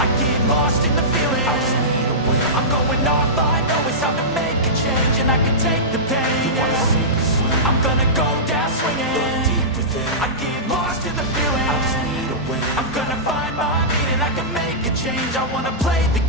I get lost in the feeling, I just need a win. I'm going off, I know it's time to make a change, and I can take the pain. You wanna sink or swim? I'm gonna go down swinging. Look deep within, I get lost in the feeling, I just need a win. I'm gonna find my meaning, I can make a change. I wanna play the